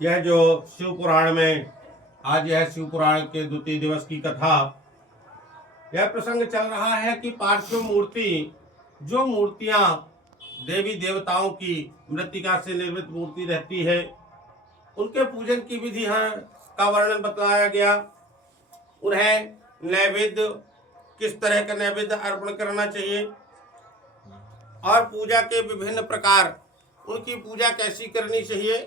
यह जो शिव पुराण में आज यह शिव पुराण के द्वितीय दिवस की कथा, यह प्रसंग चल रहा है कि पार्थिव मूर्ति, जो मूर्तियां देवी देवताओं की मृत्तिका से निर्मित मूर्ति रहती है, उनके पूजन की विधि का वर्णन बताया गया। उन्हें नैवेद्य, किस तरह का नैवेद्य अर्पण करना चाहिए और पूजा के विभिन्न प्रकार, उनकी पूजा कैसी करनी चाहिए,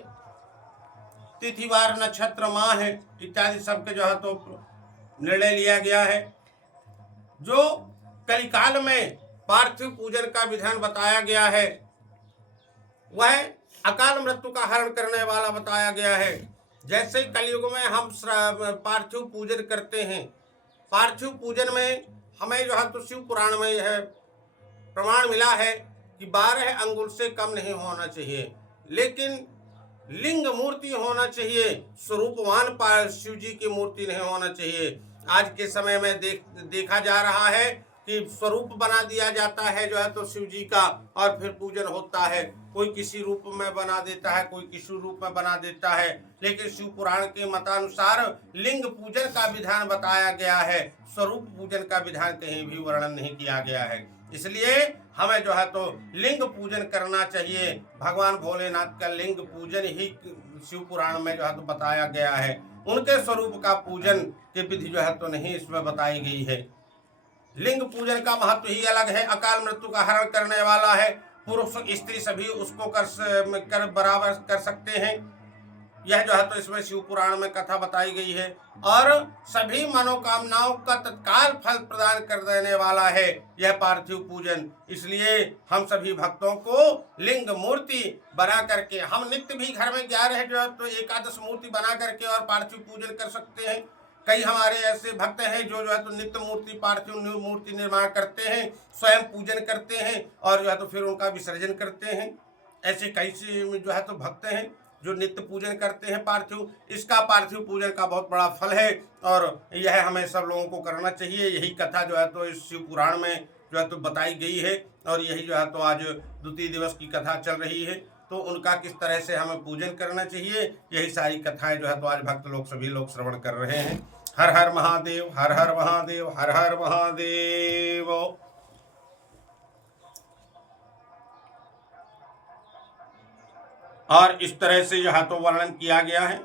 तिथिवार, नक्षत्र, माह इत्यादि सबके जो है तो निर्णय लिया गया है। जो कलिकाल में पार्थिव पूजन का विधान बताया गया है, वह अकाल मृत्यु का हरण करने वाला बताया गया है। जैसे कलयुग में हम पार्थिव पूजन करते हैं, पार्थिव पूजन में हमें जो है तो शिव पुराण में यह प्रमाण मिला है कि 12 अंगुल से कम नहीं होना चाहिए, लेकिन लिंग मूर्ति होना चाहिए, स्वरूपवान शिव जी की मूर्ति नहीं होना चाहिए। आज के समय में देखा जा रहा है कि स्वरूप बना दिया जाता है जो है तो शिव जी का, और फिर पूजन होता है। कोई किसी रूप में बना देता है, कोई किसी रूप में बना देता है, लेकिन शिव पुराण के मतानुसार लिंग पूजन का विधान बताया गया है, स्वरूप पूजन का विधान कहीं भी वर्णन नहीं किया गया है। इसलिए हमें जो है तो लिंग पूजन करना चाहिए। भगवान भोलेनाथ का लिंग पूजन ही शिव पुराण में जो है तो बताया गया है। उनके स्वरूप का पूजन की विधि जो है तो नहीं इसमें बताई गई है। लिंग पूजन का महत्व ही अलग है। अकाल मृत्यु का हरण करने वाला है, पुरुष स्त्री सभी उसको कर बराबर कर सकते हैं। यह जो है तो इसमें शिव पुराण में कथा बताई गई है, और सभी मनोकामनाओं का तत्काल फल प्रदान कर देने वाला है यह पार्थिव पूजन। इसलिए हम सभी भक्तों को लिंग मूर्ति बना करके, हम नित्य भी घर में 11 जो है तो एकादश मूर्ति बना करके और पार्थिव पूजन कर सकते हैं। कई हमारे ऐसे भक्त हैं जो है तो नित्य मूर्ति, पार्थिव मूर्ति निर्माण करते हैं, स्वयं पूजन करते हैं और जो है तो फिर उनका विसर्जन करते हैं। ऐसे कई से जो है तो भक्त हैं जो नित्य पूजन करते हैं पार्थिव। इसका पार्थिव पूजन का बहुत बड़ा फल है, और यह हमें सब लोगों को करना चाहिए। यही कथा जो है तो इस शिव पुराण में जो है तो बताई गई है, और यही जो है तो आज द्वितीय दिवस की कथा चल रही है। तो उनका किस तरह से हमें पूजन करना चाहिए, यही सारी कथाएं जो है तो आज भक्त लोग सभी लोग श्रवण कर रहे हैं। हर हर महादेव, हर हर महादेव, हर हर महादेव। और इस तरह से यह तो वर्णन किया गया है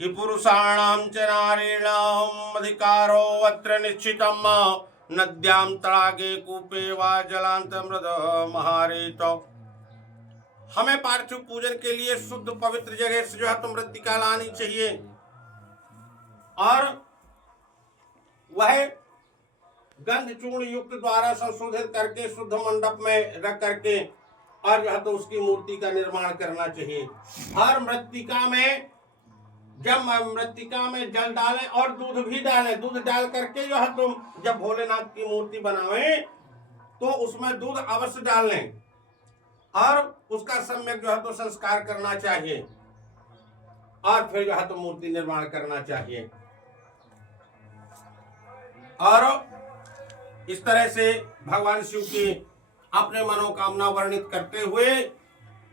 कि पुरुषाणाम च नारीणाम अधिकारो अत्र निश्चितम, नद्याम तड़ागे कूपे वा जलांत मृद महारेत। हमें पार्थिव पूजन के लिए शुद्ध पवित्र जगह से जो है तो मृत्तिका लानी चाहिए, और वह गंध चूर्ण युक्त द्वारा संशोधित करके शुद्ध मंडप में रख करके और जो है तो उसकी मूर्ति का निर्माण करना चाहिए। और मृत्तिका में, जब मृत्तिका में जल डालें और दूध भी डालें, दूध डाल करके जो है तो जब भोलेनाथ की मूर्ति बनावें तो उसमें दूध अवश्य डाल लें, और उसका सम्यक जो है तो संस्कार करना चाहिए, और फिर जो है तो मूर्ति निर्माण करना चाहिए। और इस तरह से भगवान शिव की अपने मनोकामना वर्णित करते हुए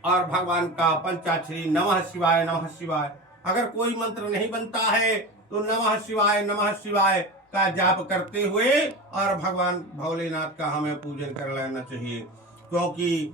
और भगवान का पंचाक्षरी नमः शिवाय नमः शिवाय, अगर कोई मंत्र नहीं बनता है तो नमः शिवाय का जाप करते हुए और भगवान भोलेनाथ का हमें पूजन कर लेना चाहिए, क्योंकि